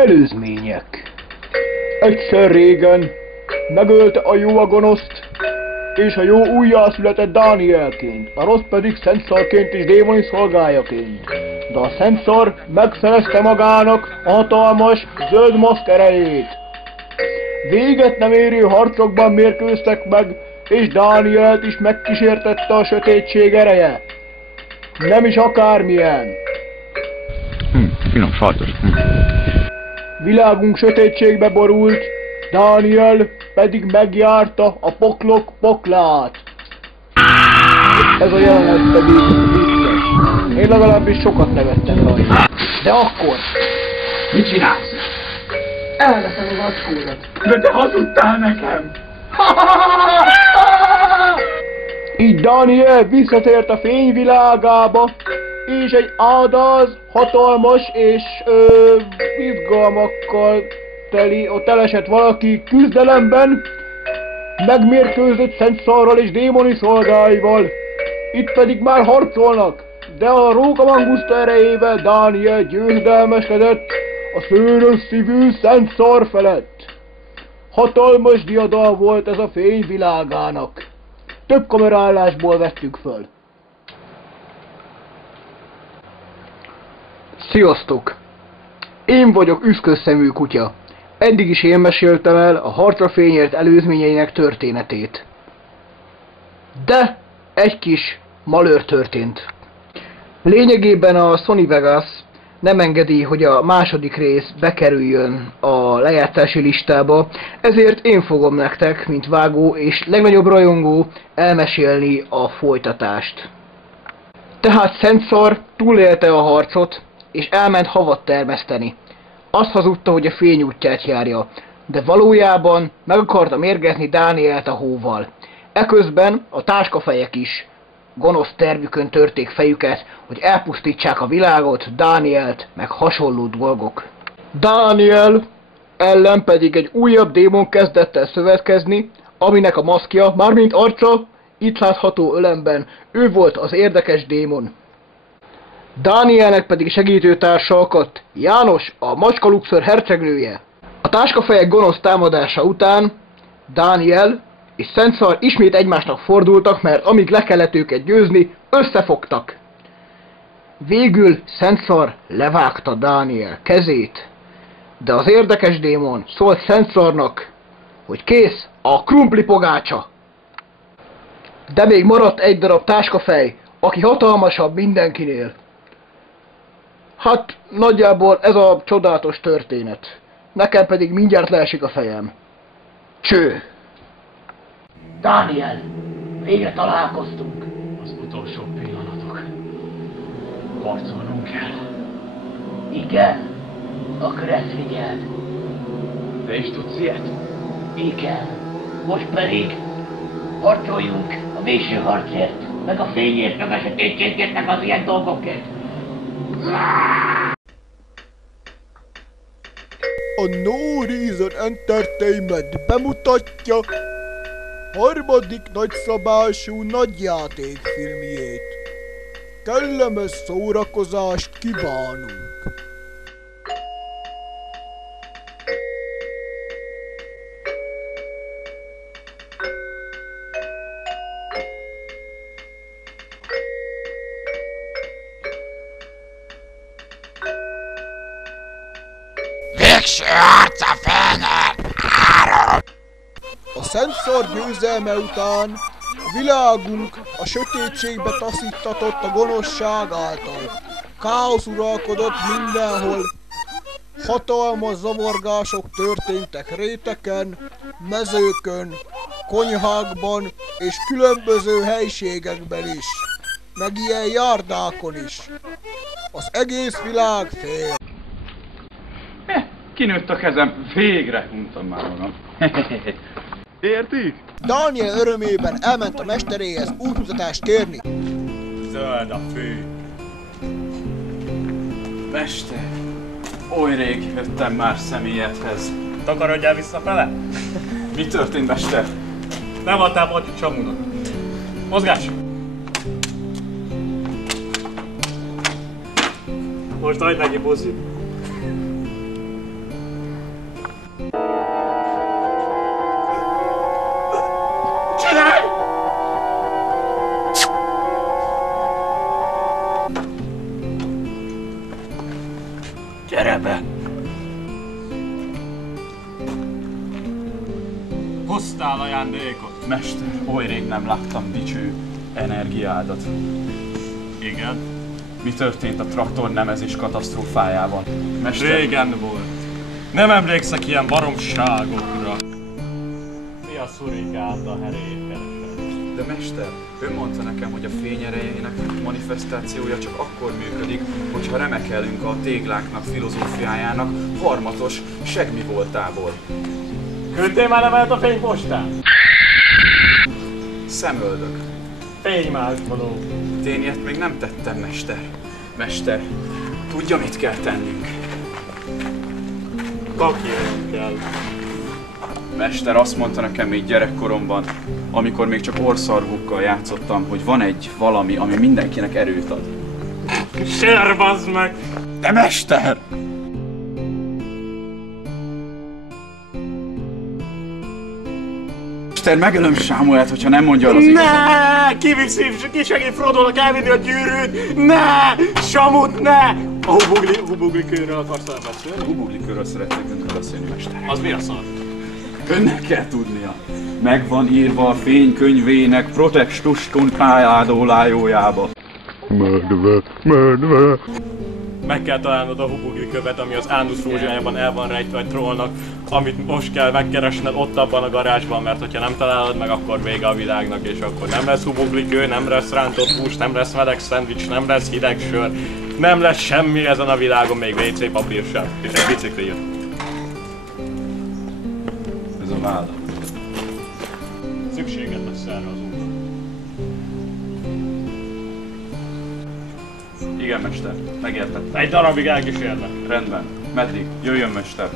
Előzmények. Egyszer régen megölte a jó a gonoszt, és a jó újjászületett Dánielként, a rossz pedig szentszarként és démoni szolgájaként. De a szentszar megszerezte magának a hatalmas zöld maszk erejét. Véget nem érő harcokban mérkőztek meg, és Dánielt is megkísértette a sötétség ereje. Nem is akármilyen. Finom, sajtos. Világunk sötétségbe borult, Dániel pedig megjárta a poklok poklát. Ez a jelenet pedig vicces. Én legalábbis sokat nevettem rajta. De akkor... Mit csinálsz? Elveszem a macskódat. De te hazudtál nekem! Így Dániel visszatért a fényvilágába, és egy áldáz, hatalmas és izgalmakkal teli, ott elesett valaki küzdelemben, megmérkőzött szentszarral és démoni szolgáival. Itt pedig már harcolnak, de a rókamanguszta erejével Dániel győzedelmeskedett a szőrös szívű szentszar felett. Hatalmas diadal volt ez a fény világának. Több kamerálásból vettük föl. Sziasztok! Én vagyok üszkösszemű kutya. Eddig is én meséltem el a Harcra fényért előzményeinek történetét. De egy kis malőr történt. Lényegében a Sony Vegas nem engedi, hogy a második rész bekerüljön a lejátszási listába, ezért én fogom nektek, mint vágó és legnagyobb rajongó elmesélni a folytatást. Tehát Szentszar túlélte a harcot, és elment havat termeszteni. Azt hazudta, hogy a fény útját járja, de valójában meg akarta mérgezni Dánielt a hóval. Eközben a táskafejek is gonosz tervükön törték fejüket, hogy elpusztítsák a világot, Dánielt, meg hasonló dolgok. Dániel ellen pedig egy újabb démon kezdett el szövetkezni, aminek a maszkja, mármint arca, itt látható ölemben, ő volt az érdekes démon. Dánielnek pedig segítőtársa akadt, János, a macska Luxor hercegnője. A táskafejek gonosz támadása után Dániel és Szentszar ismét egymásnak fordultak, mert amíg le kellett őket győzni, összefogtak. Végül Szentszar levágta Dániel kezét, de az érdekes démon szólt Szentszarnak, hogy kész a krumpli pogácsa. De még maradt egy darab táskafej, aki hatalmasabb mindenkinél. Hát nagyjából ez a csodálatos történet. Nekem pedig mindjárt leesik a fejem. Cső! Dániel, végre találkoztunk. Az utolsó pillanatok. Harcolnunk kell. Igen, akkor ezt figyeld. Te is tudsz ilyet? Igen, most pedig harcoljunk a végső harcért, meg a fényért, meg a sötétségért, meg az ilyen dolgokért. A No Reason Entertainment bemutatja harmadik nagyszabású nagyjátékfilmjét. Kellemes szórakozást kívánunk! Végső harc a fényért! 3! A Szentszar győzelme után világunk a sötétségbe taszítatott a gonoszság által. Káosz uralkodott mindenhol, hatalmas zavargások történtek réteken, mezőkön, konyhákban és különböző helységekben is, meg ilyen járdákon is. Az egész világ fél. Kinőtt a kezem, végre untam már magam. Értik? Dániel örömében elment a mesteréhez útmutatást kérni. Zöld a fű. Mester, oly rég jöttem már személyedhez. Takarodjál visszafele? Mi történt, mester? Nem adtál Bacsi csomódot. Mozgás! Most hagyd neki, Bozzi. Gyere be! Hoztál ajándékot? Mester, oly rég nem láttam dicső energiádat. Igen. Mi történt a traktor nemezés katasztrófájában? Mester, Régen volt. Nem emlékszek ilyen baromságokra. Mi a szurikát a heréjét keresed? de mester, ő mondta nekem, hogy a fény erejének manifestációja csak akkor működik, hogyha remekelünk a tégláknak filozófiájának harmatos segmi voltából. Küldtél már levelet a fénypostán? Szemöldök. Fénymásoló. Én ilyet még nem tettem, mester. Mester, tudja, mit kell tennünk? Lakjunk kell. Mester azt mondta nekem még gyerekkoromban, amikor még csak orszarvukkal játszottam, hogy van egy valami, ami mindenkinek erőt ad. Sér, bazd meg! De mester! Mester, megölöm Sámuelt, hogyha nem mondja el az igazat. Ne! Kiviszi, kisegít Frodónak elvinni a gyűrűt! Ne! Samut, ne! A hubuglikőről akarsz elbeszélni? Hubuglikőről szeretnék önnel beszélni, mester. Az mi a szar? Önnek kell tudnia. Meg van írva a fénykönyvének protestus pályádólájójába. Medve. Meg kell találnod a hubugli-követ, ami az Ánusz rózsájában el van rejtve egy trollnak, amit most kell megkeresned ott abban a garázsban, mert hogyha nem találod meg, akkor vége a világnak, és akkor nem lesz hubuglikő, nem lesz rántott hús, nem lesz meleg szendvics, nem lesz hideg sör, nem lesz semmi ezen a világon, még WC papír sem, és egy bicikli jön. Ez a válasz. Szükséged lesz erre az útra. Igen, mester. Megértettem. Egy darabig elkísérlek. Rendben. Meddig? Jöjjön, mester.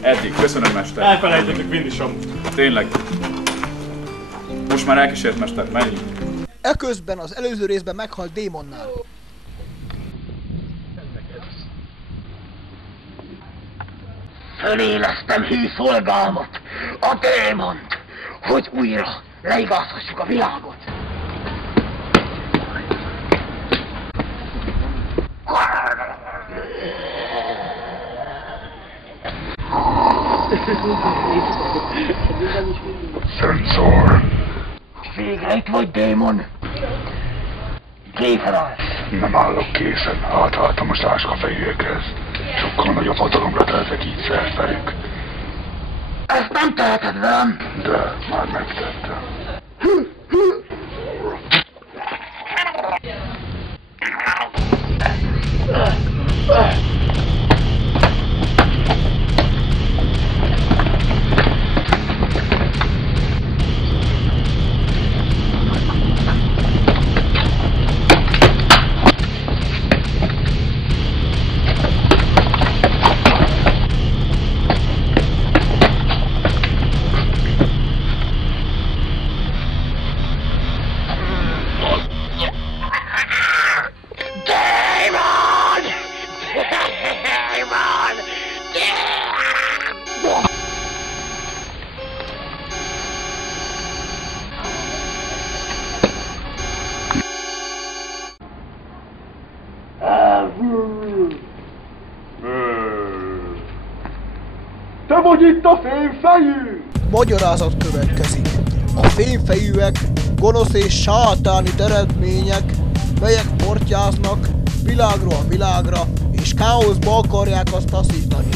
Eddig. Köszönöm, mester. Elfelejtettük vinni Samut. Tényleg. Most már elkísért, mester. Menjünk. Eközben az előző részben meghalt démonnál. Fölélesztem hű szolgámat, a démont, hogy újra leigazhassuk a világot. Szentszor. Végre itt vagy, démon. Készen állsz. Nem állok készen. Átálltam a sáska fejűekhez. Sokkal nagyobb hatalomra tehetek így szert velük. Ezt nem teheted velem. De már megtettem. Te vagy itt a fényfejű! Magyarázat következik. A fényfejűek gonosz és sátáni teremtmények, melyek portyáznak világról a világra, és káoszba akarják azt taszítani.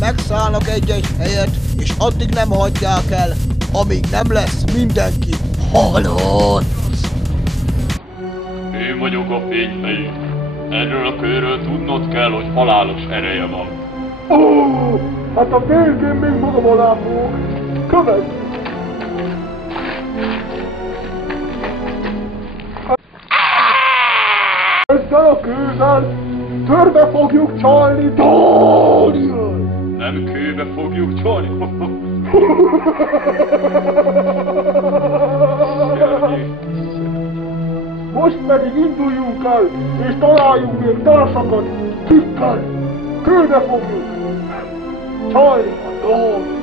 Megszállnak egy-egy helyet, és addig nem hagyják el, amíg nem lesz mindenki halott. Én vagyok a fényfejű. Erről a kőről tudnod kell, hogy halálos ereje van. Ó, hát a végén még magam alá fogok. Kövess! Ezzel a kővel törbe fogjuk csalni Daniel! Nem kőbe fogjuk csalni. Most pedig induljunk el, és találjunk még társakat, kikkel kőbe fogjuk csalni a Daniel!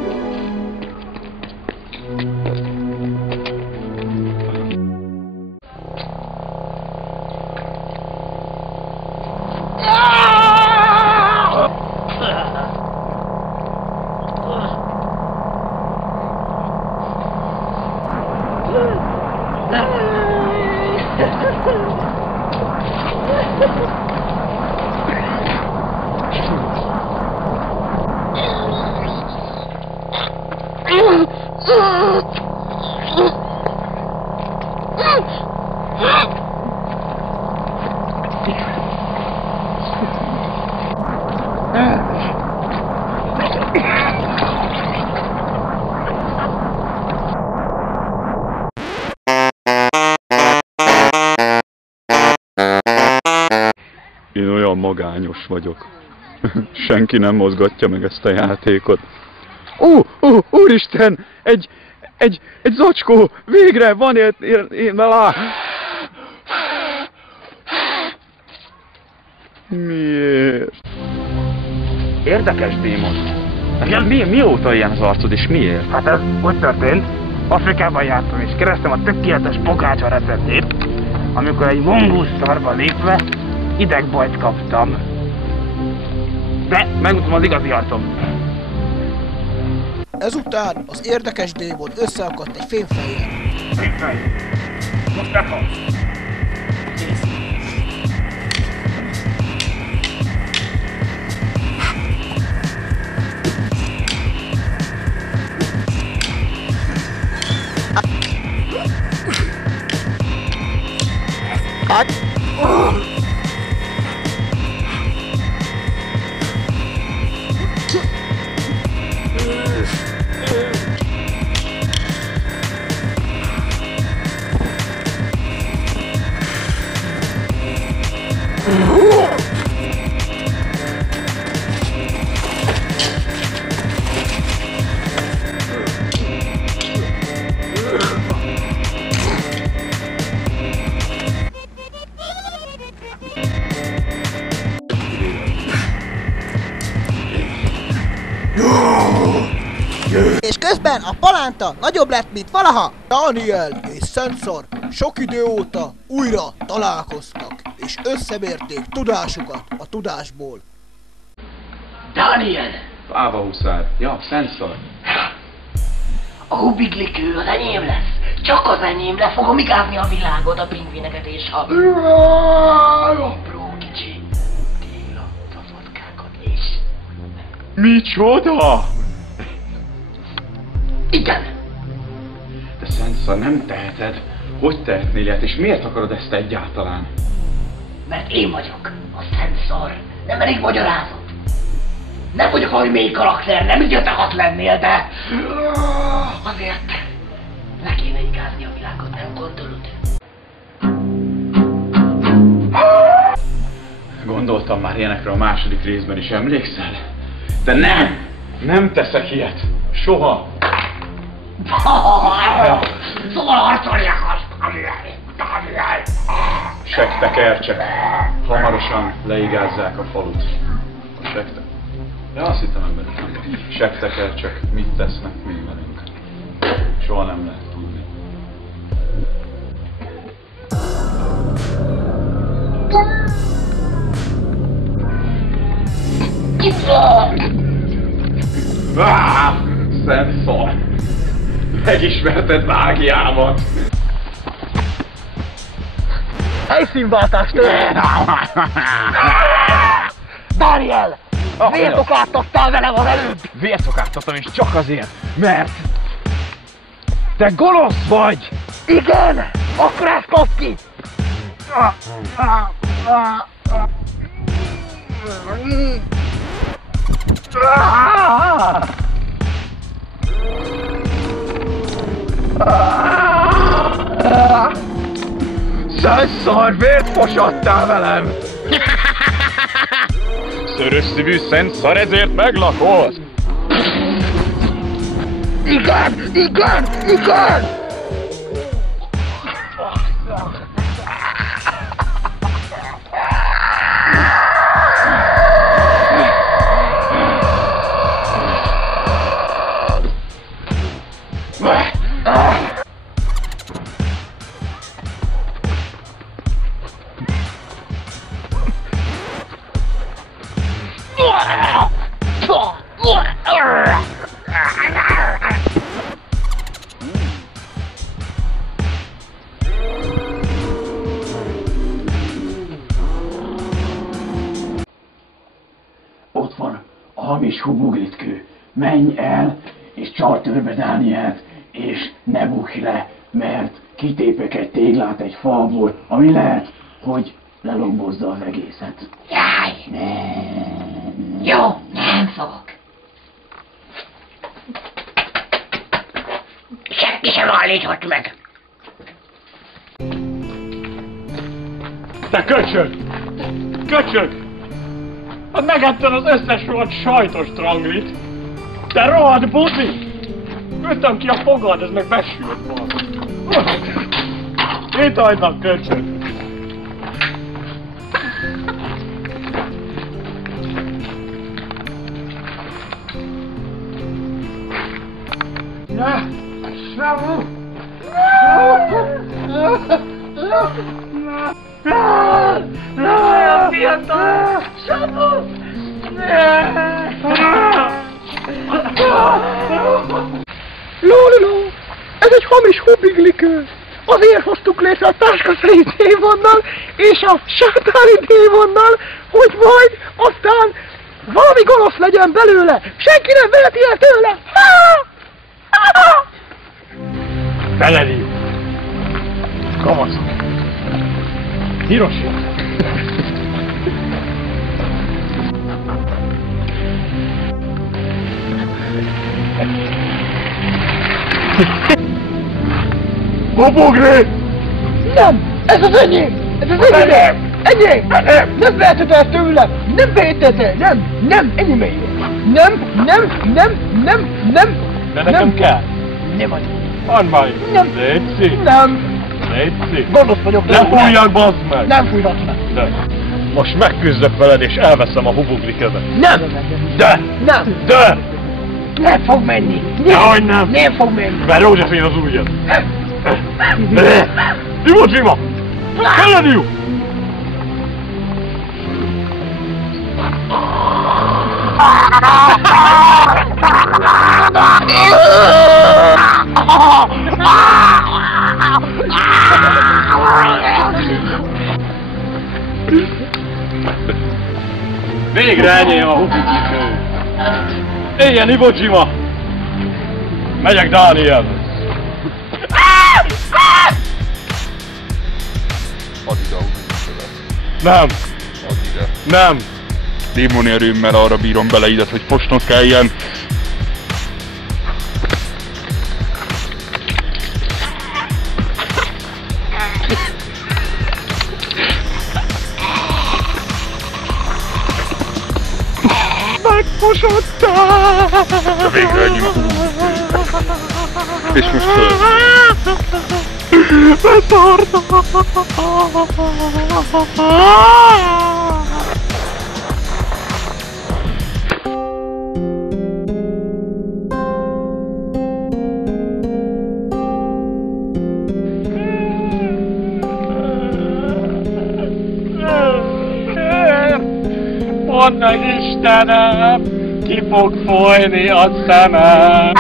Ah! Én olyan magányos vagyok. Senki nem mozgatja meg ezt a játékot. Úristen! Egy zacskó! Végre van én lá! Miért? Érdekes, démon. Neked mióta ilyen az arcod, és miért? Hát ez úgy történt. Afrikában jártam, és kerestem a tökéletes pogácsa receptét, amikor egy mongosz szarba lépve idegbajt kaptam. De megmutatom az igazi arcom. Ezután az érdekes démon összeakadt egy fémfejjel. Fémfej. Most meghalsz. Kész. És közben a palánta nagyobb lett, mint valaha. Daniel és Szentszar sok idő óta újra találkoztak, és összemérték tudásukat a tudásból. Daniel! Áva huszár. Ja, Szentszar. A hubiglikő az enyém lesz. Csak az enyém, le fogom igázni a világot, a pingvineket és a... apró kicsi téla szafotkákat is. Micsoda? Igen! De Szentszar, nem teheted. Hogy tehetnél ilyet, és miért akarod ezt egyáltalán? Mert én vagyok a Szentszar. Nem elég magyarázat. Nem vagyok valami mély karakter, nem idióta lennél, de... azért le kéne igázni a világot, nem gondolod? Gondoltam már ilyenekre a második részben is, emlékszel? De nem teszek ilyet. Soha. Szóval harcolni akarsz, Sektekercsek. Hamarosan leigázzák a falut. A sektek. Ja, azt hittem emberek nem. Sektekercsek mit tesznek mi velünk. Soha nem lehet tudni. Szentszar! Megismerted mágiámat! Helyszínváltást történt! Daniel! Vértokáltattál velem az előbb! Vértokáltattam, és csak azért, mert... te gonosz vagy! Igen! Akkor ezt kapd ki! Szentszar, vért fosattál velem! Szörös szívű Szentszar, ezért meglakolsz! Igen! Igen! Igen! Ott van a hamis hubuglitkő. Menj el, és csar törbe Dánielt, és ne bukj le, mert kitépek egy téglát egy falból, ami lehet, hogy lelombozza az egészet. Jaj! Ne. Jó sem állíthat meg! Te köcsög! Köcsög! Hát megetted az összes rohadt sajtos tranglit! Te rohadt buzi! Kötöm ki a fogad, ez meg besült van! Itt hagynak, köcsög! Na! Samu! Fiatal! Samu! Lóluló! Ez egy hamis hubiglikő! Azért hoztuk létre a táskaszei dévonnal és a sátáni dévonnal, hogy majd aztán valami gonosz legyen belőle! Senki nem veheti el tőle! Belelív! Kamaszok! Hiroshi! Hubugli! Nem! Ez az enyém! Ez az enyém! Enyém! Nem veheted el tőlem! Nem veheted el! Nem! Enyém! Nem! De nekem kell! Nem adj! Add majd! Nem! Légy Nem! Légy Gonosz vagyok! Ne fújjak, bazd meg! Nem fújhatsz meg! De! Most megküzdök veled és elveszem a hubugli követ! Nem! De! Nem! De! Nem fog menni! Dehogy nem! Nem fog menni! Ver rózsaszín az ujjad! Iwo Jima! Felediu! Végre enyém a hubuglikő! Éljen Iwo Jima! Megyek Dánielhez! Add ide a hubiglikővet. Nem! Add ide. Nem! Démoni erőmmel arra bírom bele idet, hogy fosnod kelljen. Megfosottál! De végre ennyi a hubiglikő. És most föl. Betartam! Mondd meg, Istenem, ki fog folyni a szemem!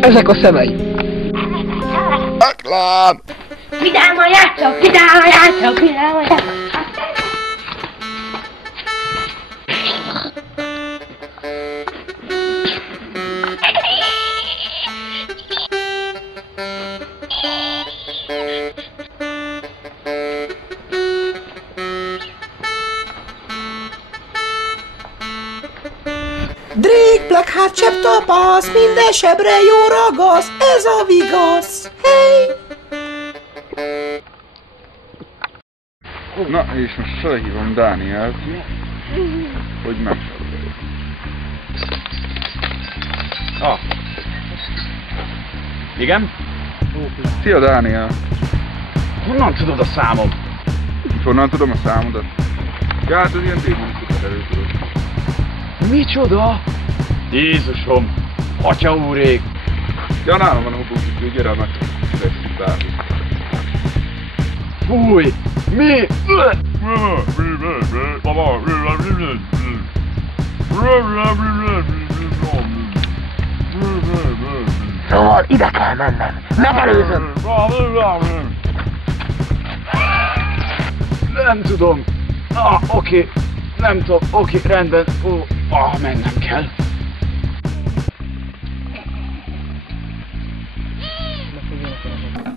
Ezek a szemei. Reklám! Vidáman játszok! Vidáman játszok! Vidáman játszok! Drake Blackheart csepp tapasz, minden sebre jó ragasz, ez a vigasz, hey! Na, és most felhívom Dánielt, hogy megsoroljuk. Ah. Igen? Szia, Dániel! Honnan tudod a számom? Honnan tudom a számodat? Ja, hát ez ilyen démoni szupererő, tudod. Micsoda? Jézusom! Atya úrék! Ja, nálam van a hubuglikő, gyere meg, szíveszik bármit. Fúj! Mi? Szóval ide kell mennem. Megelőzöm. Nem tudom. Oké. Nem tudom. Oké, rendben. Mennem kell.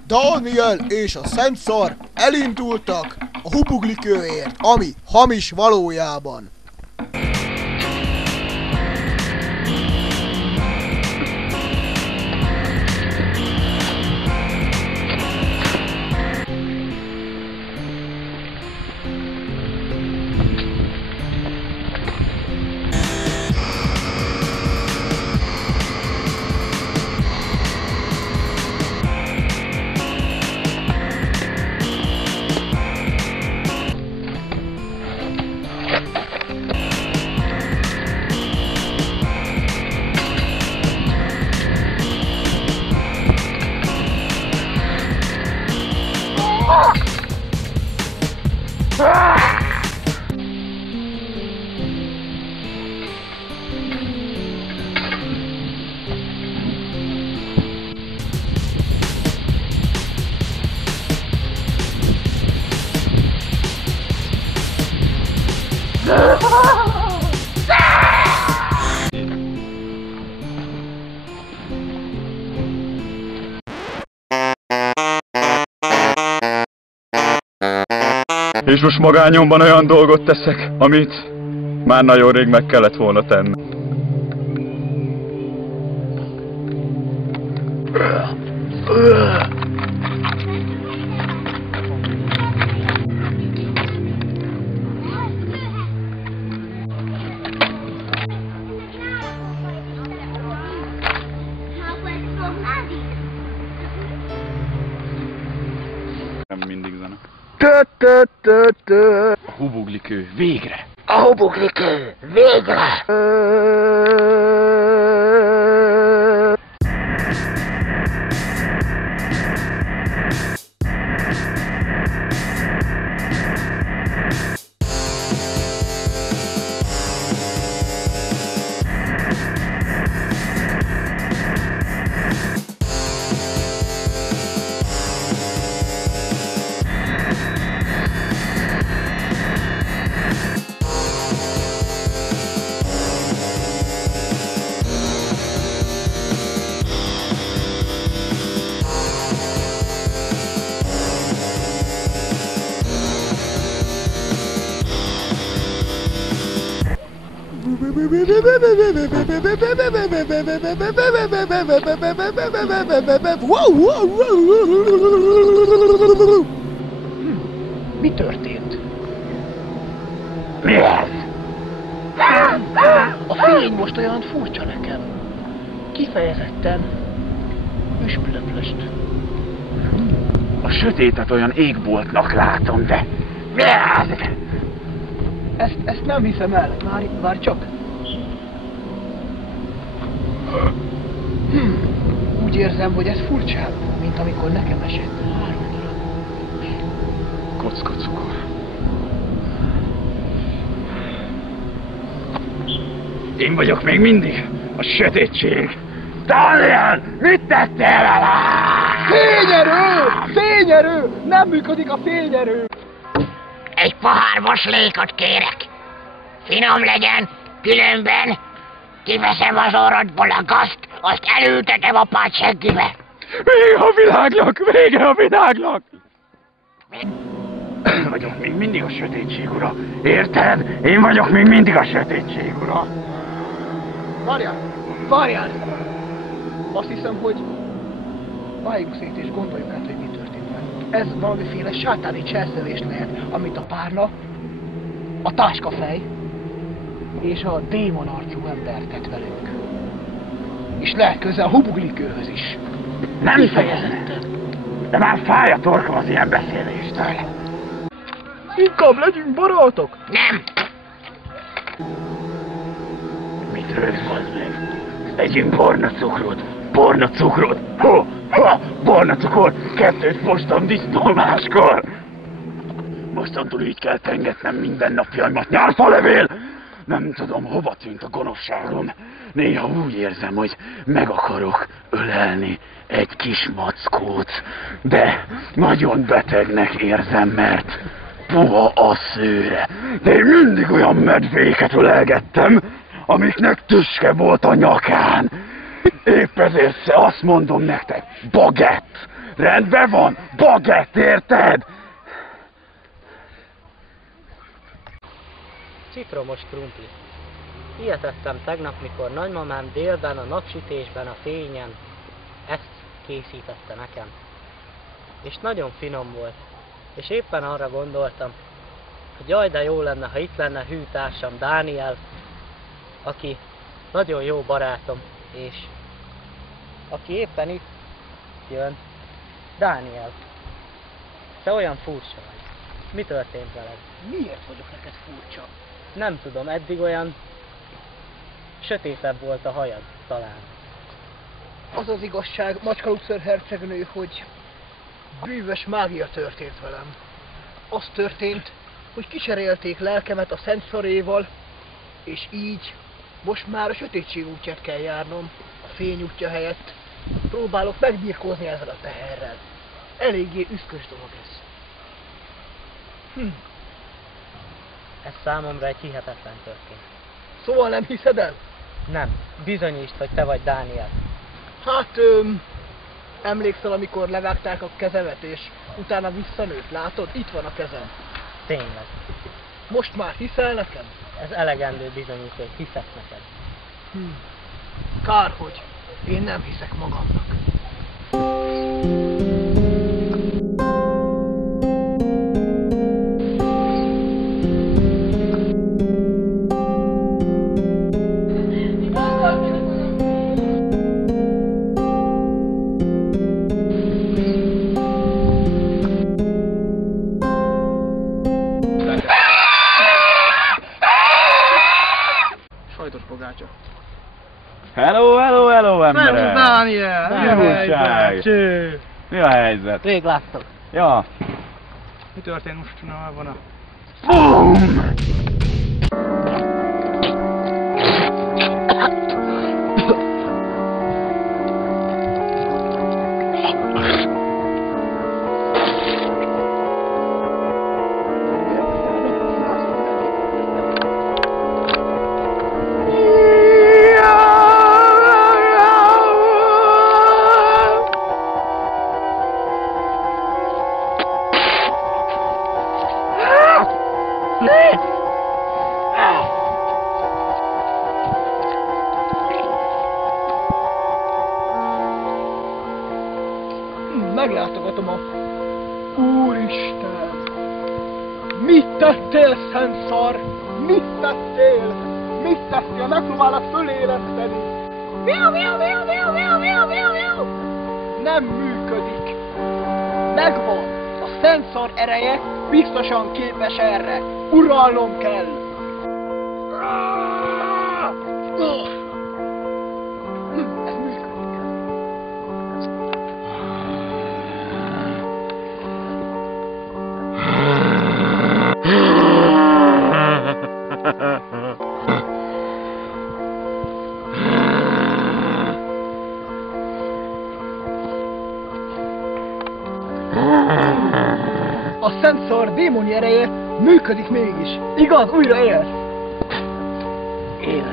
Daniel és a Szent Szar elindultak a hubuglikőért, ami hamis valójában. És most magányomban olyan dolgot teszek, amit már nagyon rég meg kellett volna tenni. Nem mindig zene. A hubuglikő, végre! A hubuglikő, végre! Mi történt? Mi ez? A fény most olyan furcsa nekem. Kifejezetten üspülöplöst. A sötétet olyan égboltnak látom, de... Mi ez? Ezt nem hiszem el. Várj csak. Úgy érzem, hogy ez furcsább, mint amikor nekem esett. Kocka cukor. Én vagyok még mindig a sötétség. Daniel, mit tettél vele? Fényerő! Fényerő! Nem működik a fényerő! Egy pohár vaslékot kérek. Finom legyen, különben kiveszem az orrodból a gazt, azt elültetem apád seggibe. Vége a világnak! Vége a világnak! Én vagyok még mindig a sötétség ura. Érted? Én vagyok még mindig a sötétség ura. Várjál! Azt hiszem, hogy váljunk szét és gondoljuk át, hogy mi történt velünk. Ez valamiféle sátáni cselszövés lehet, amit a párna, a táskafej és a démon arcú ember tett velünk. És lehet köze a hubuglikőhöz is. Nem Kifejezetten. De már fáj a torkom az ilyen beszéléstől. Inkább legyünk barátok! Nem! Mit rögsz, bazd meg? Együnk barna cukrot. Barna cukrot. Barna cukor. 2 postam disznómáskor. Mostantól így kell tengetnem minden napjaimat. Nyárfalevél! Nem tudom, hova tűnt a gonoszságom. Néha úgy érzem, hogy meg akarok ölelni egy kis mackót. De nagyon betegnek érzem, mert puha a szőre. De én mindig olyan medvéket ölelgettem, amiknek tüske volt a nyakán. Épp ezért azt mondom nektek, bagett. Rendben van? Bagett, érted? Citromos krumpli. Ilyet ettem tegnap, mikor nagymamám délben, a napsütésben, a fényen ezt készítette nekem. És nagyon finom volt. És éppen arra gondoltam, hogy jaj, de jó lenne, ha itt lenne hűtársam Dániel, aki nagyon jó barátom, és aki éppen itt jön. Dániel, te olyan furcsa vagy. Mi történt veled? Miért vagyok neked furcsa? Nem tudom, eddig olyan sötétebb volt a hajad, talán. Az az igazság, Macska Luxor hercegnő, hogy Bűvös mágia történt velem. Az történt, hogy kicserélték lelkemet a Szent Szoréval, és így most már a sötétség útját kell járnom, a fény útja helyett. Próbálok megbirkózni ezzel a teherrel. Eléggé üszkös dolog ez. Ez számomra egy hihetetlen történet. Szóval nem hiszed el? Nem, bizonyítsd, hogy te vagy Dániel. Hát, emlékszel, amikor levágták a kezemet, és utána visszanőtt, látod? Itt van a kezem. Tényleg. Most már hiszel nekem? Ez elegendő bizonyít, hogy hiszek neked. Kár, hogy én nem hiszek magamnak. Sajtos pogácsa. Hello, hello, hello, emberek! Szervusz, Dániel! Mi a újság? Mi a helyzet? Rég láttok. Ja. Mi történt most van a... BOOM! Meglátogatom a... Úristen! Mit tettél, szent szar? Mit tettél? Mit tettél? Megpróbálod föléleszteni! Nem működik! Megvan! A szent szar ereje biztosan képes erre! Uralnom kell! Ez működik! A szent szar démoni ereje működik mégis. Igaz, újra élsz. Él.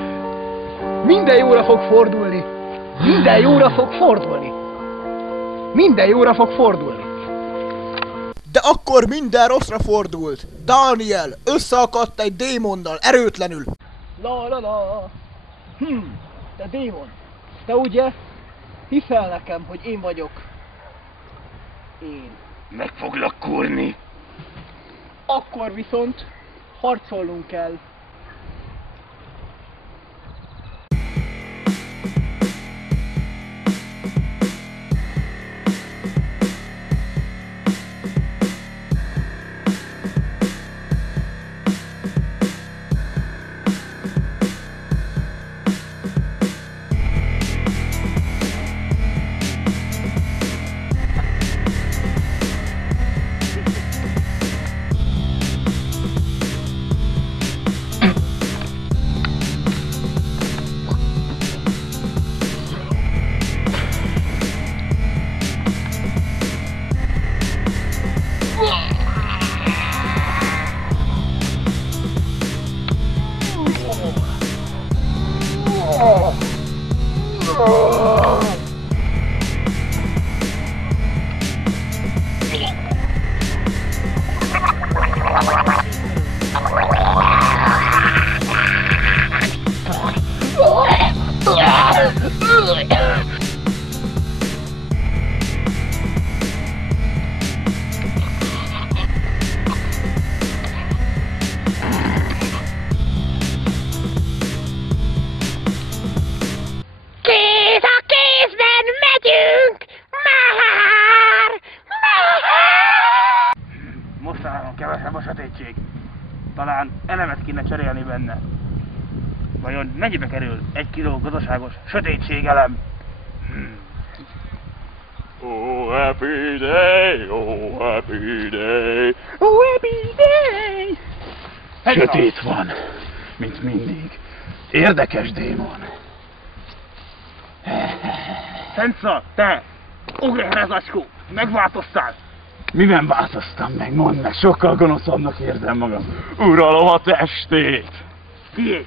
Minden jóra fog fordulni. Minden jóra fog fordulni. Minden jóra fog fordulni. De akkor minden rosszra fordult. Dániel összeakadt egy démonnal, erőtlenül. La. Te démon. Te ugye hiszel nekem, hogy én vagyok. Én. Meg foglak kurni. Akkor viszont harcolnunk kell. Kéz a kézben megyünk! Már! Mostanában kevesebb a sötétség. Talán elemet kéne cserélni benne. Vajon mennyibe kerül 1 kiló gazdaságos sötétségelem? Oh, happy day, oh, happy day, oh, happy day. Sötét van, mint mindig. Érdekes démon. Szenca, te! Ugrál ez acskó! Megváltoztál! Miben változtam meg? Mondd meg, sokkal gonoszabbnak érzem magam. Uralom a testét! Kiét?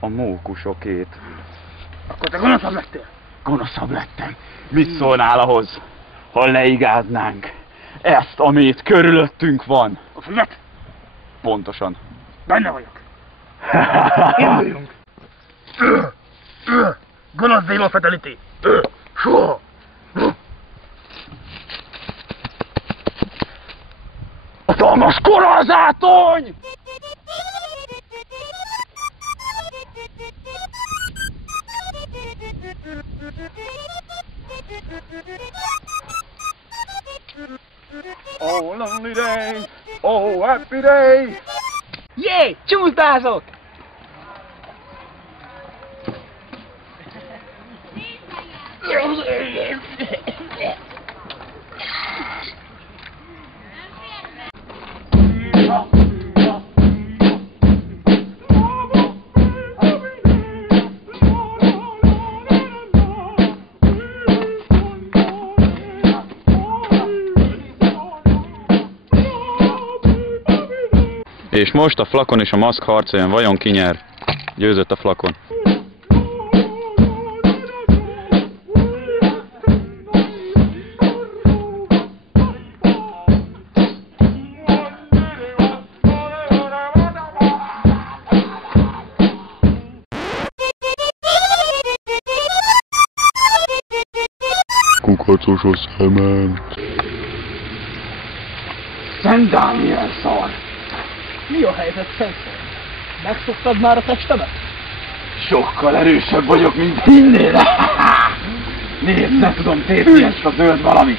A mókusokét. Akkor te gonoszabb lettél? Gonoszabb lettem. Mit szólnál ahhoz, ha leigáznánk ezt, amit körülöttünk van? A füvet? Pontosan. Benne vagyok. Induljunk! Gonosz démon fatality! Soha! Hatalmas korallzátony! Oh, lonely day! Oh, happy day! Jé! Csúszdázok! És most a flakon és a maszk harcoljon, vajon ki nyer? Győzött a flakon. Kukacos a szemem. Szent Dániel szar! Mi a helyzet, Szenszor? Megszoktad már a testemet? Sokkal erősebb vagyok, mint hinnél! Nézd, ne tudom tépni ezt a zöld valamit!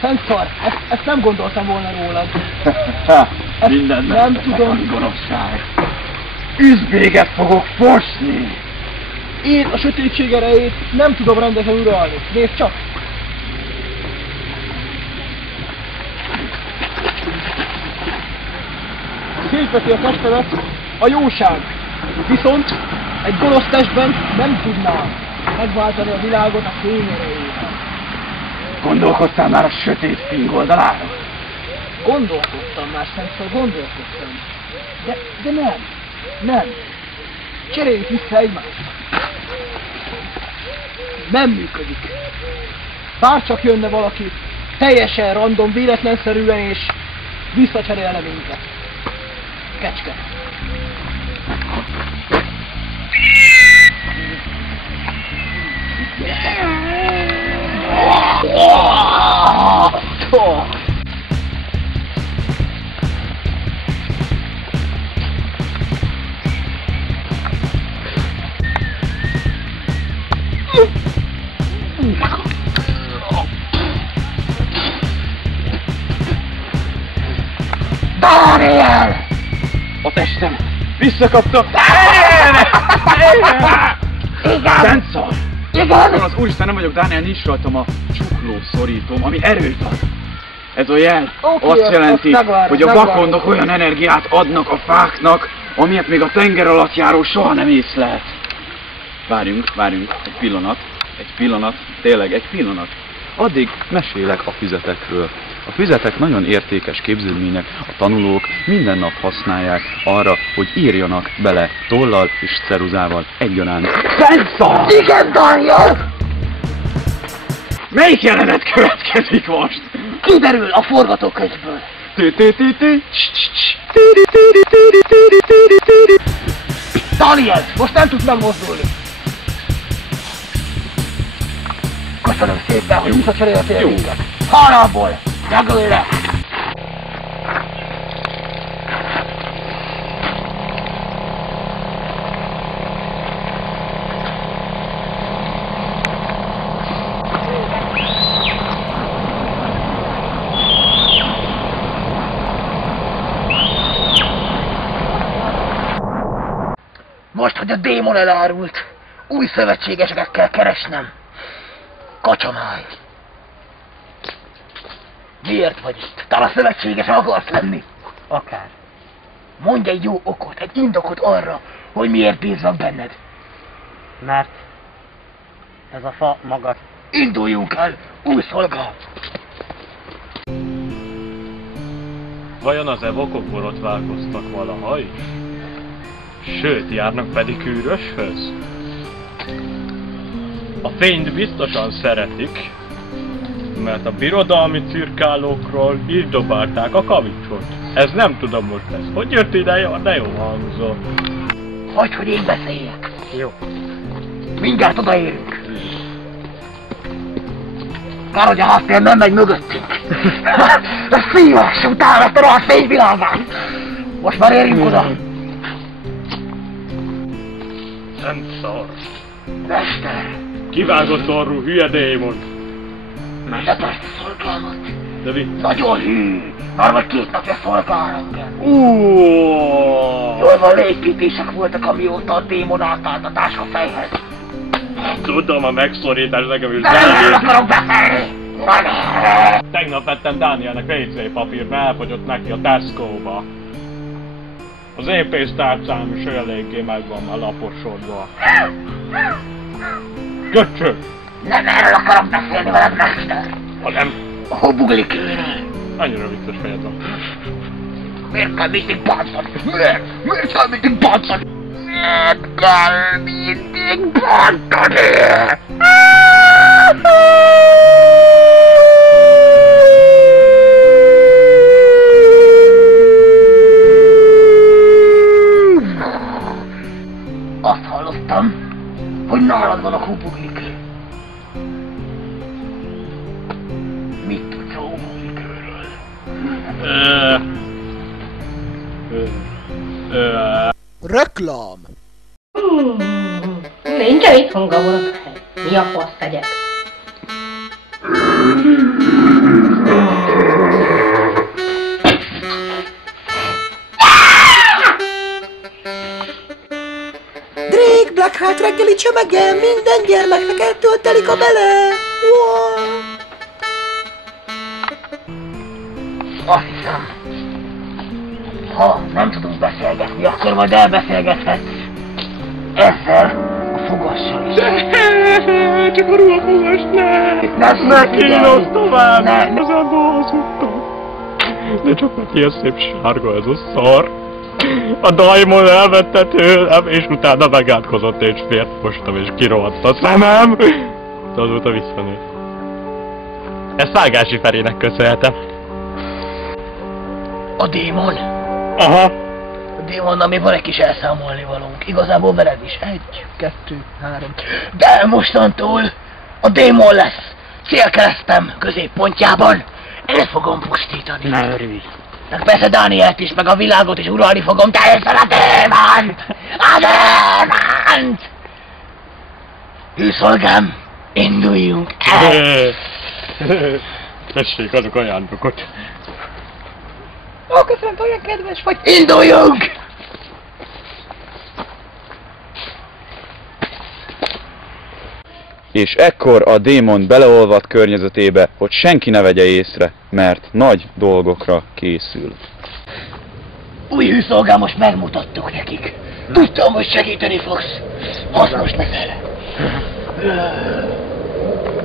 Szenszor, ezt nem gondoltam volna rólad. Mindennek nem tudom. Gonoszság! Üzbéget fogok fosni! Én a sötétség erejét nem tudom rendesen uralni. Nézd csak! Szétveszi a testemet a jóság, viszont egy gonosz testben nem tudnám megváltani a világot a fény erejével. Gondolkodtál már a sötét fing oldalára? Gondolkodtam már, Szenszor, gondolkodtam. De nem. Cseréljük vissza egymást. Nem működik. Bárcsak jönne valaki, teljesen random, véletlenszerűen és visszacserélne minket. Kecske. Dániel! A testem! Visszakaptam! Szent szar! Igen! Az Úristen, nem vagyok Dániel, nincs rajtam a csukló szorítóm, ami erőt ad. Ez a jel azt jelenti, hogy a vakondok olyan energiát adnak a fáknak, amilyet még a tenger alatt járó soha nem észlelt. Várjunk, egy pillanat, tényleg egy pillanat. Addig mesélek a füzetekről. A füzetek nagyon értékes képződmények, a tanulók minden nap használják arra, hogy írjanak bele tollal és ceruzával egyaránt. Szentszar! Igen, Daniel! Melyik jelenet következik most? Kiderül a forgatókönyvből. Daniel, most nem tudsz megmozdulni. Köszönöm szépen, hogy visszacseréltél minket. Harabból! Megölre! Most, hogy a démon elárult, új szövetségeseket kell keresnem. Kacsamál! Miért vagy itt? Talán szövetséges akarsz lenni? Akár. Mondj egy jó okot, egy indokot arra, hogy miért bíznak benned. Mert ez a fa maga. Induljunk el, új szolga! Vajon az evokok borotválkoztak valaha is? Sőt, járnak pedikűröshöz? A fényt biztosan szeretik, mert a birodalmi cirkálókról így dobálták a kavicsot. Ez nem tudom most ez. Hogy jött ide, de jó hangzott. Hagyd, hogy én beszéljek. Jó. Mindjárt odaérünk. Kár, hogy a háttér nem megy mögöttünk. Ez szíves, utána ezt a rohadt fényvilágán. Most már érjünk oda. Szent szar. Mester. Kivágott orrú hülye démon. Ne tartsd a szolgámat. De vicc. Nagyon hű. Már vagy 2 napja szolgál engem. Jól van, lépítések voltak, amióta a démon átállt a táskafejhez. Tudom, a megszorítás nekem is de nem akarok beszélni! Tegnap vettem Dánielnek WC papírt, mert elfogyott neki a Tesco-ba. Az én pénztárcám is eléggé meg van a laposodva. Köcsög! Nem erről akarok beszélni veled, mester! Hanem a hobuglikőről. Annyira vicces fejed van. Miért kell mindig bántani? Miért kell mindig bántani? Miért kell mindig bántani? Azt hallottam, hogy nálad van a hubuglikő. Mit tudsz a hubuglikőről? Reklám! Nincsen itthon gabonathely. Mi a fasz tegyek? Drake Blackheart reggeli csemege, minden gyermeknek ettől telik a bele. Wow. Azt hiszem, ha nem tudunk beszélgetni, akkor majd elbeszélgethetsz. Ezzel a fogassal is. Csak a ruhafogast ne kínosz tovább! Ezen dolgozottam. De csak mert ilyen szép sárga ez a szar. A daimon elvette tőlem, és utána megátkozott és fért mostam, és kirohadt a szemem. De azóta visszanőtt. Ezt Vágási Ferének köszönhetem. A démon? Aha. A démonnal még van egy kis elszámolni valónk. Igazából veled is. 1, 2, 3. De mostantól a démon lesz célkeresztem középpontjában. El fogom pusztítani. Ne örülj. Meg persze Dánielt is, meg a világot is uralni fogom, teljesen a démont! A démont! Hűszolgám, induljunk el! Tessék, azok ajándékot. Ó, köszönöm, olyan kedves vagy! Induljunk! És ekkor a démon beleolvadt környezetébe, hogy senki ne vegye észre, mert nagy dolgokra készül. Új hűszolgám, most megmutattuk nekik. Tudtam, hogy segíteni fogsz. Hasznos leszel.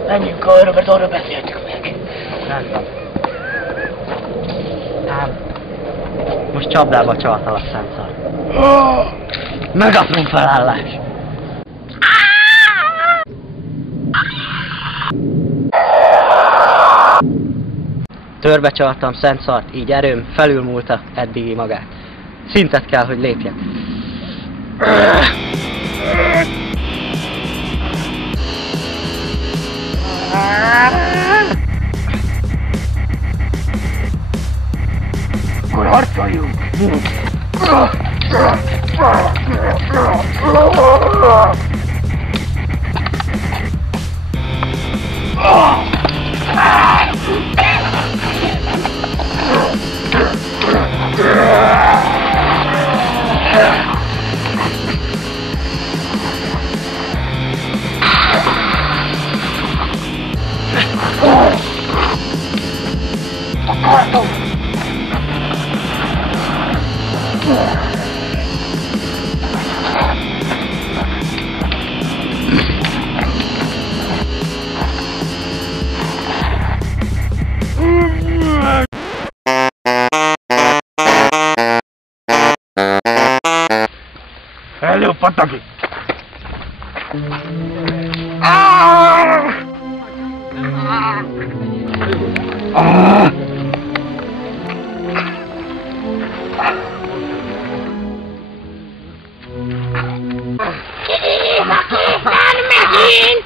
Menjünk arra, mert arra beszéltük meg. Rendben. Ám, most csapdába csaltalak, Szentszar. Megaphon felállás. Törbe csaltam Szentszart, így erőm felülmúlta eddigi magát. Szintet kell, hogy lépjek. Akkor harcoljunk! Tartom! Hello, Pataki! Képen megint!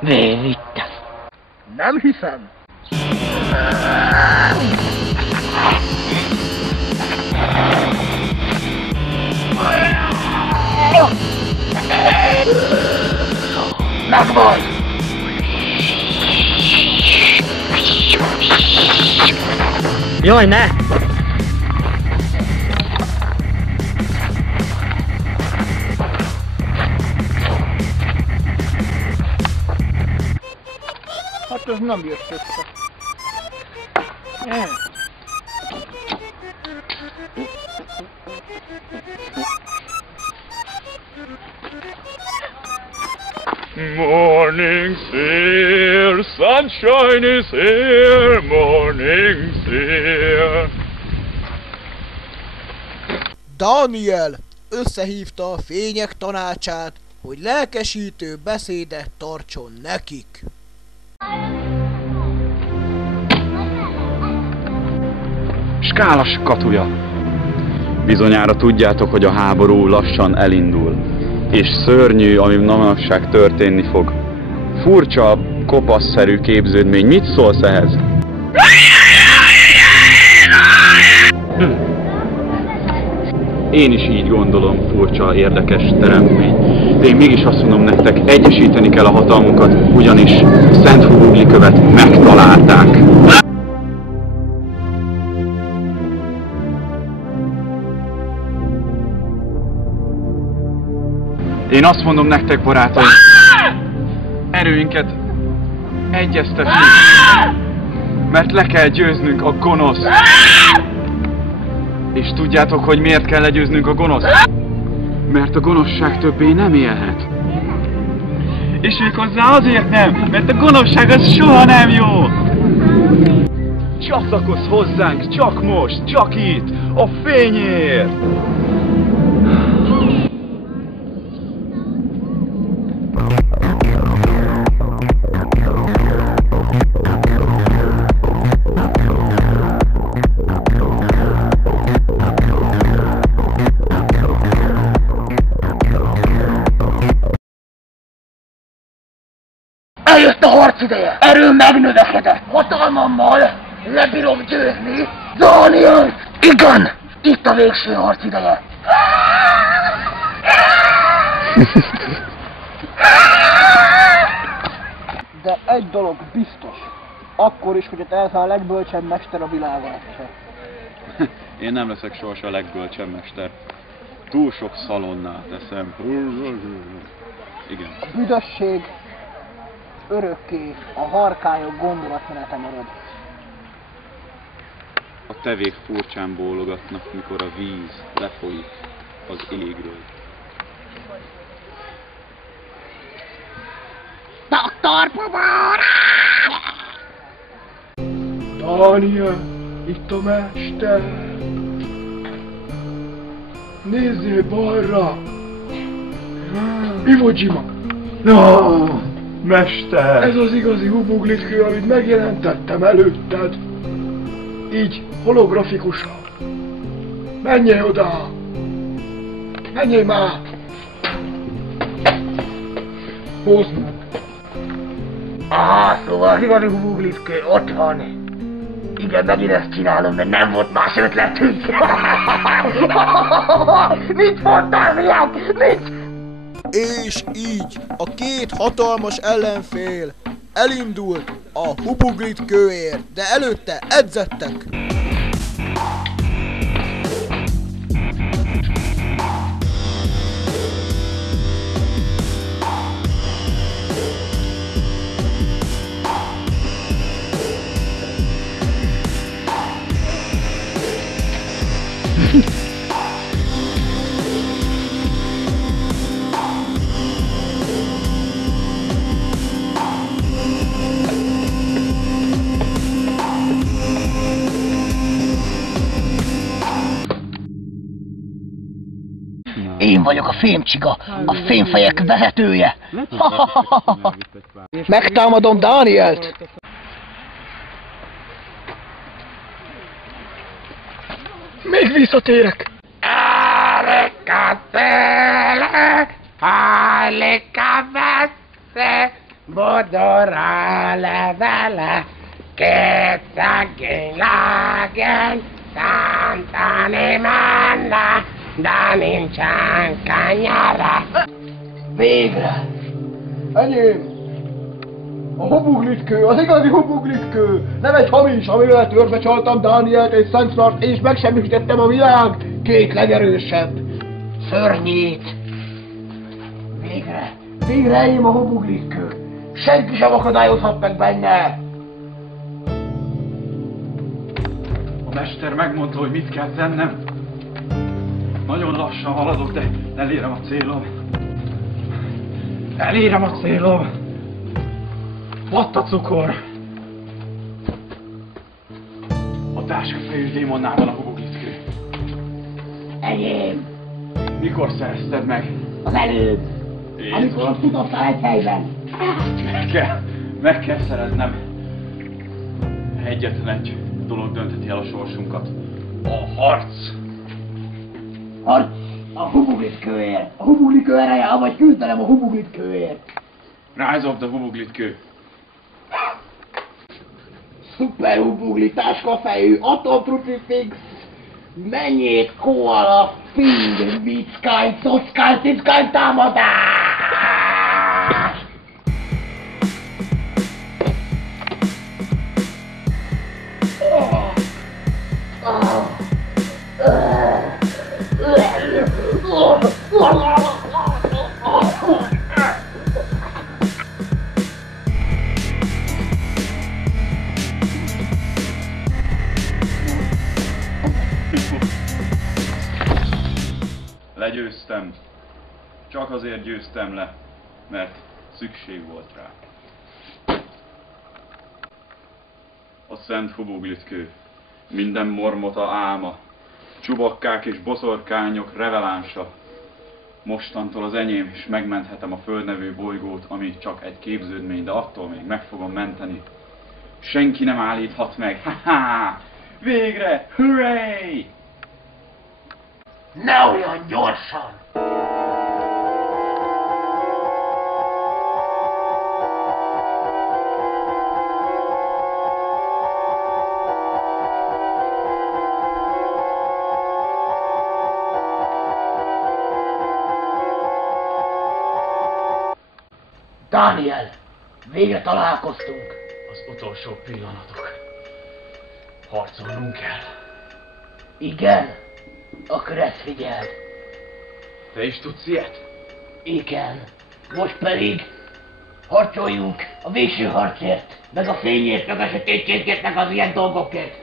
Vévitte. Nem hiszem. Megvagy! Jaj, ne! Hát ez nem jött össze. Morning's here, sunshine is here, morning's here. Daniel összehívta a fények tanácsát, hogy lelkesítő beszédet tartson nekik. Skálas katuja! Bizonyára tudjátok, hogy a háború lassan elindul, és szörnyű, ami manapság történni fog. Furcsa, kopasszerű képződmény. Mit szólsz ehhez? Én is így gondolom, furcsa, érdekes teremtmény. De én mégis azt mondom nektek, egyesíteni kell a hatalmukat, ugyanis Szent Hubugli követ megtalálták. Én azt mondom nektek, barátaim, erőinket egyeztessük, mert le kell győznünk a gonoszt. És tudjátok, hogy miért kell legyőznünk a gonoszt? Mert a gonoszság többé nem élhet. És méghozzá azért nem, mert a gonoszság az soha nem jó. Csatlakozz hozzánk, csak most, csak itt, a fényért! Eljött a harc ideje! Erőm megnövekedett! Hatalmammal lebírom győzni Daniel! Igen! Itt a végső harc ideje! De egy dolog biztos. Akkor is, hogy te ez a legbölcsebb mester a világon egyszer. Én nem leszek sohasem a legbölcsebb mester. Túl sok szalonnát eszem. Igen. A büdösség örökké a harkályok gondolatmenete marad. A tevék furcsán bólogatnak, mikor a víz lefolyik az égről. Doktor Bubor! Daniel, itt a mester! Nézzél balra! Iwo Jima! No, mester! Ez az igazi hubuglitkő, amit megjelentettem előtted. Így, holografikusan. Menjél oda! Menjél már! Hozd meg! Aha, szóval az igazi hubuglitkő ott van. Igen, megint ezt csinálom, de nem volt más ötletünk. Mit mondtál, Világ? Mit? És így a két hatalmas ellenfél elindult a Hubuglit kőért, de előtte edzettek. Én vagyok a fémcsiga, a fémfejek vezetője. Megtámadom Dánielt! Még visszatérek! Hajlika messze, bodora levele, két szegény lágen, szántani menne, de nincsen kenyere. Végre! Enyém! A Hubuglitkő, az igazi Hubuglitkő! Nem egy hamis, amivel törbe csaltam Dánielt és Szentszart, és megsemmisítettem a világ két legerősebb szörnyét! Végre! Végre enyém a Hubuglitkő! Senki sem akadályozhat meg benne! A mester megmondta, hogy mit kell tennem. Nagyon lassan haladok, de elérem a célom. Elérem a célom! Ott a cukor! A táskafejű démonnál van a Hubuglitkő. Enyém! Mikor szerezted meg? Az előbb! Így Amikor van. ott futottál egy helyben! Meg kell szereznem. Egyetlen egy dolog döntheti el a sorsunkat. A harc! Harc a Hubuglitkőért! A Hubuglitkő ereje, vagy küzdelem a Hubuglitkőért! Rise of the Hubuglitkő! Szuper Hubugli, táskafejű, atomkrucifix, mennyét, koala, fing, vickány, szockány, cickány, támadás! Legyőztem. Csak azért győztem le, mert szükség volt rá. A Szent Hubuglitkő. Minden mormota álma. Csubakkák és boszorkányok revelánsa. Mostantól az enyém, és megmenthetem a Föld nevű bolygót, ami csak egy képződmény, de attól még meg fogom menteni. Senki nem állíthat meg. Ha-ha! Végre! Hurray! Ne olyan gyorsan! Dániel, végre találkoztunk. Az utolsó pillanatok. Harcolnunk kell. Igen? Akkor ezt figyeld. Te is tudsz ilyet? Igen. Most pedig harcoljunk a végső harcért, meg a fényért, meg a sötétségért, meg az ilyen dolgokért.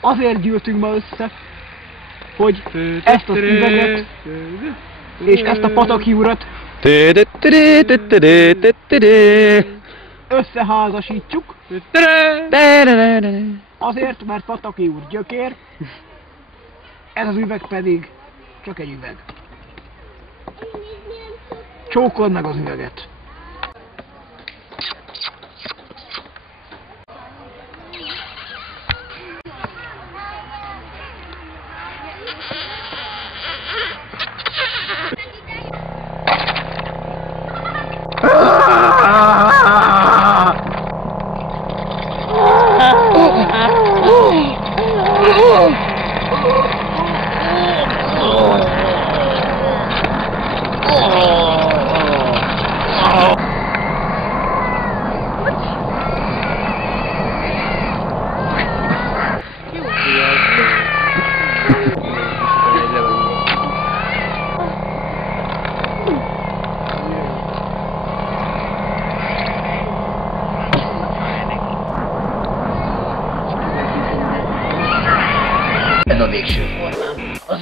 Azért gyűltünk ma össze, hogy ezt az üveget és ezt a pataki urat összeházasítsuk. Azért, mert Pataki úr gyökér, ez az üveg pedig csak egy üveg. Csókold meg az üveget.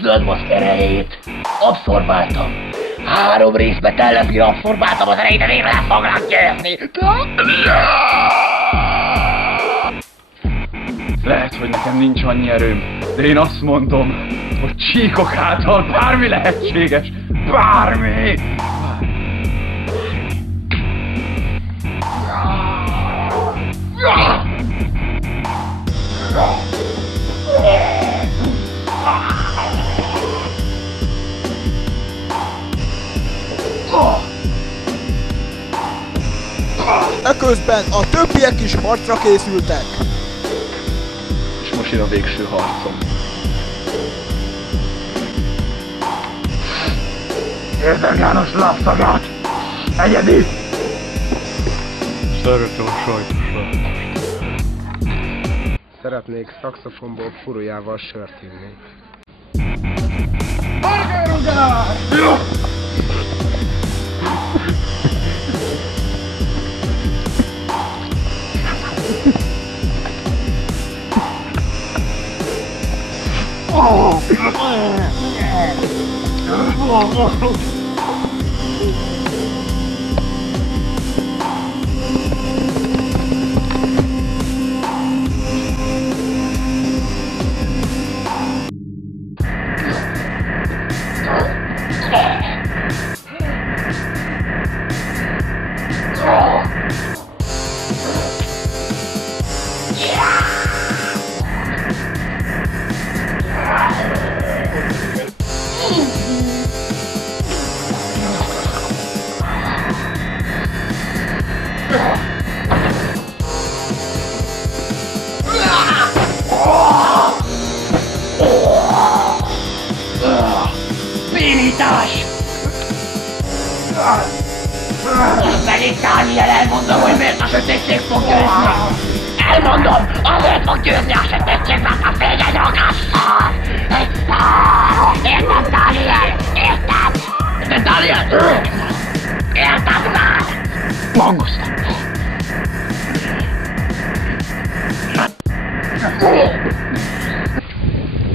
zöld maszk erejét. Abszorbáltam. 3 részbe telepni abszorbáltam az erejét, de végre nem foglak győzni. Lehet, hogy nekem nincs annyi erőm, de én azt mondom, hogy csíkok által bármi lehetséges. Bármi! Eközben a többiek is harcra készültek. És most jön a végső harcom. Érzem János lábszagát! Egyedi! Szeretem a sajtos. Szeretnék szaxofonból furójával sört inni. Burgerrugás! Bénítás! Most pedig Dániel, elmondom, hogy miért a sötétség fog győzni! Elmondom, azért fog győzni a sötétség, mert a fény egy ragásszal! Érted, Dániel? Érted? Érted, Dániel? Érted már? Hangoztam!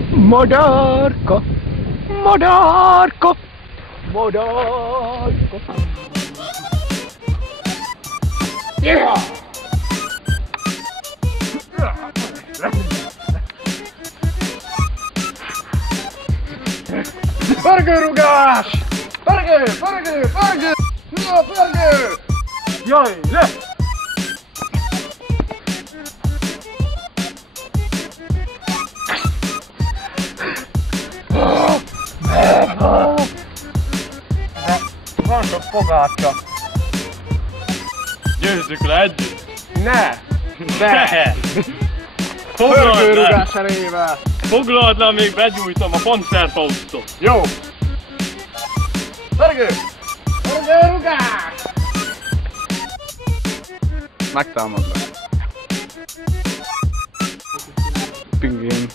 Madárka! Madárka! Madárka! Iha! Burgerrugás! Burger! Burger! Burger! Na, burger! Jaj, le! Van sok fogácsa. Győzzük le együtt. Ne! De! Burgerrugás erejével! Foglald le, még begyújtom a Panzerfaustot. Jó! Burger! Burgerrugás! Megtámadlak. Pingvin.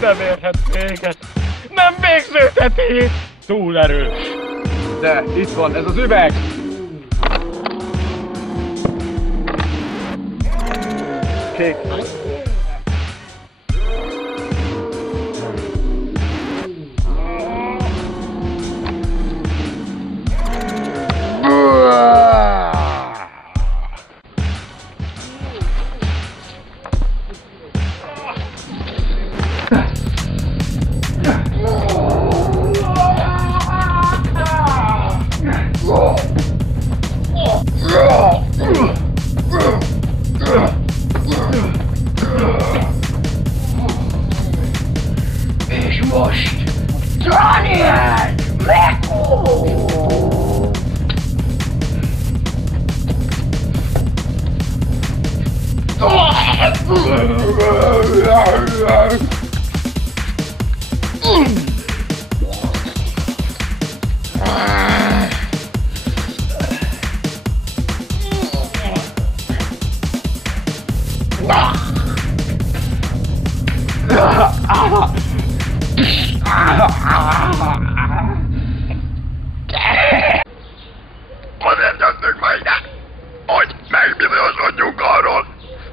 Nem érhet véget. Nem végződheti. Túl erős. De itt van, ez az üveg! Kék. És most Daniel Meko!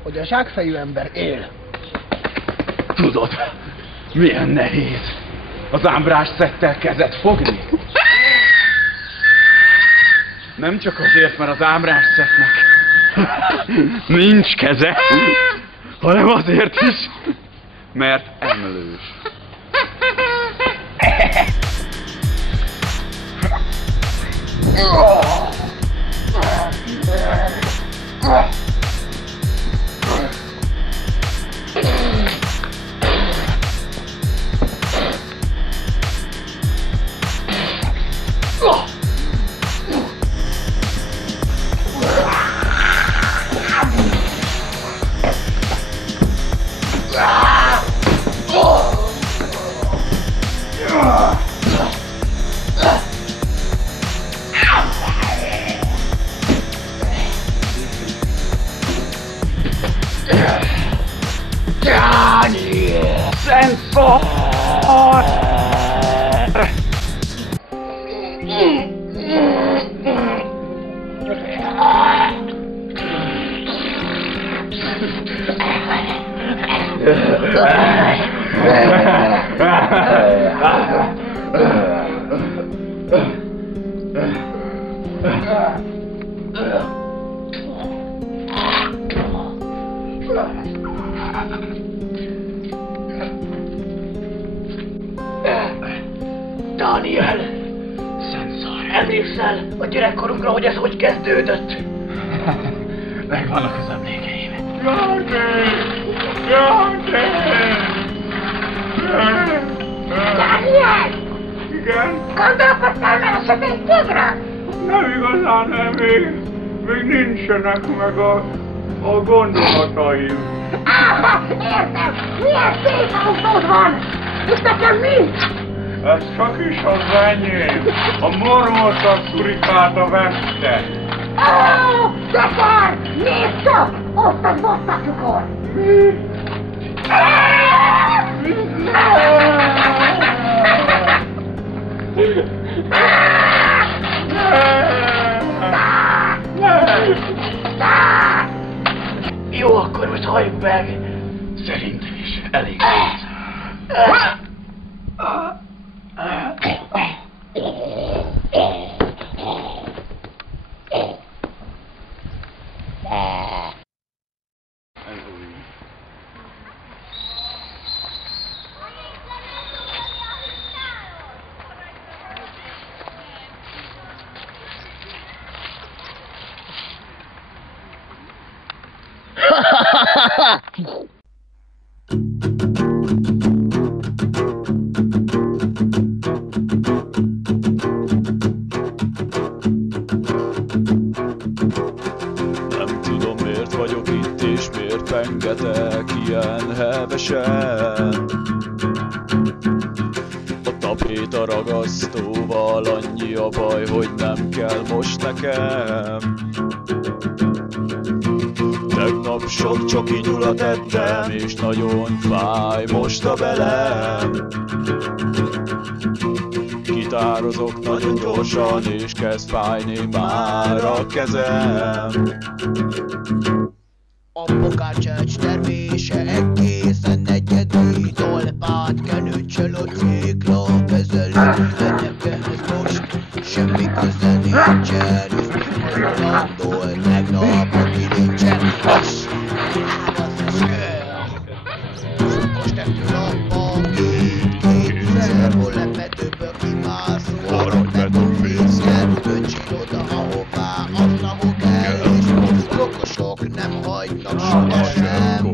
hogy a zsákfejű ember él. Tudod, milyen nehéz az ámbrás szettel kezet fogni? Nem csak azért, mert az ámbrás szettnek nincs keze, hanem azért is, mert emlős. Szenzor! Daniel! Szenzor, emlékszel a gyerekkorunkra, hogy ez hogy kezdődött? Megvannak az emlékeim. Daniel! Igen? Gondolkodtál már a sötétségről? Nem igazán, nem, még nincsenek meg a gondolataim. Áha, értem! Milyen szép autód van! És nekem mi? Ez csak is az enyém. A mormot szurikáta vette. Ó, de szar! Nézd csak! Ott az bosszatükor! Jó, akkor most halljuk meg. Szerintem is elég. Nem tudom, miért vagyok itt, és miért pengetek ilyen hevesen. A tapéta ragasztóval annyi a baj, hogy nem kell most nekem. Tegnap sok csoki nyulat ettem, és nagyon fáj most a belem. Gitározok nagyon gyorsan, és kezd fájni már a kezem. A pogácsács termése egészen egyedül, tolpát kenőcsel a cégla kezelő, de nekem most semmi köze nincsen, és mikor landol tegnap a kilincsen, és az a sör. Most ettől abban kétszer, hol lepedőből kimászol, betonfészkel, öcsi oda, ahová, azt ahol kell, és most lokosok nem hagynak soha sem,